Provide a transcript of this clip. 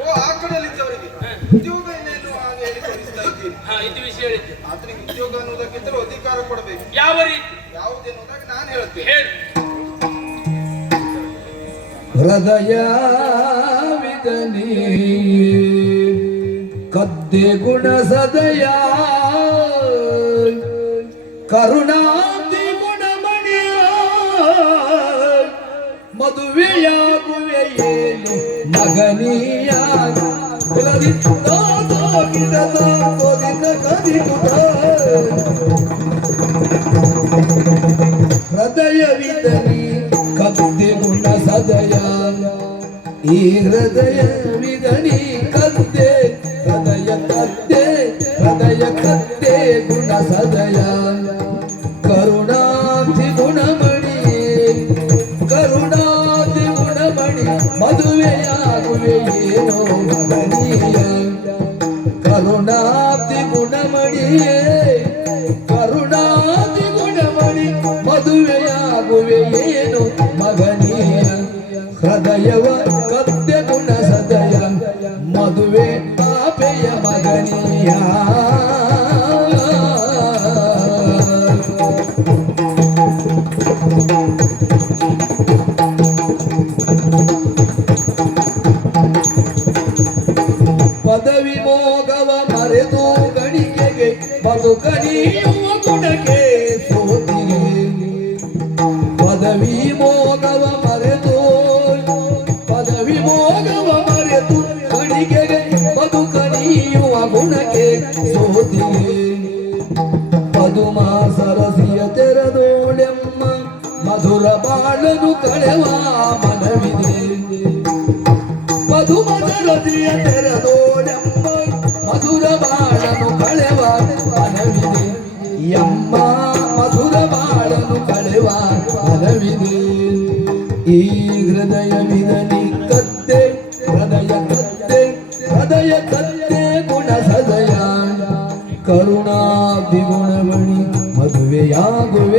ಓ ಆ ಕಡೆಯಲ್ಲಿದ್ದವರಿಗೆ ಉದ್ಯೋಗ ಏನೇನು ಹಾಗೆ ಹೇಳಿ ಕೊಡಿಸ್ತಾ ಇದ್ದೀನಿ. ಇದು ವಿಷಯ ಹೇಳಿದ್ದೆ. ಆತನಿಗೆ ಉದ್ಯೋಗ ಅನ್ನೋದಕ್ಕಿಂತಲೂ ಅಧಿಕಾರ ಕೊಡಬೇಕು. ಯಾವ ರೀತಿ ಯಾವುದೆನ್ನುವುದಾಗಿ ನಾನು ಹೇಳ್ತೇನೆ. ಹೇಳಿ. ಹೃದಯ ವಿದನಿ ಕದ್ದೆ ಗುಣ ಸದಯ ಕರುಣಾಂತಿ ಗುಣಮಣಿಯ ಮದುವೆಯಾಗುವೆ ಏನು ಮಗನೀಯ ಹೃದಯ ವಿದನಿ ಕದ್ದೆ ಗುಣ ಸದಯ ಈ ಹೃದಯ ವಿದನಿ ಕದ್ದೆ ಹೃದಯ ಕದ್ದೆ ಗುಣ ಸದಯ ಕರುಣಾತಿ ಗುಣಮಣಿ ಮದುವೆಯಾಗುವೆ ಏನೋ ಮಗನೀಯ ಕರುಣಾತಿ ಗುಣಮಣಿಯೇ ಕರುಣಾತಿ ಗುಣಮಣಿ ಮದುವೆಯಾಗುವೆ ಏನು ಮಗನೀಯ ಹೃದಯವ ಕದ್ದೆ ಗುಣ ಸದಯ ಮದುವೆ ಪಾಪೆಯ ಮಗನೀಯ ಪದವಿ ಮೋಗವ ಮರೆತು ಗಣಿಕೆಗೆ ಬದುಕನಿಯುವ ಗುಣಕ್ಕೆ ಸೋತಿಗೆ ಪದವಿ ಮೋಗವ ಮರೆತು ಗಣಿಕೆಗೆ ಬದುಕನಿಯುವ ಗುಣಕ್ಕೆ ಸೋತಿಗೆ ಪದುಮ ಸರಸಿಯ ತೆರದೋಳೆಮ್ಮ ಮಧುರ ಬಾಳನು ಕಳೆವ ಮನವಿದೆ ಪದುಮ ಸರಸಿಯ ತೆರದೋಳೆಮ್ಮ ಮಧುರ ಬಾಳನು ಕಳೆವ ಮನವಿದೆ ಎಮ್ಮ ಮಧುರ ಬಾಳನು ಕಳೆವ ಮನವಿದೆ ಈ ಹೃದಯ ವಿದನಿ ಕದ್ದೆ ಹೃದಯ ಕದ್ದೆ ಗುಣ ಸದಯ ಕರುಣಾದಿ ಗುಣಮಣಿ ಮದುವೆಯಾಗುವ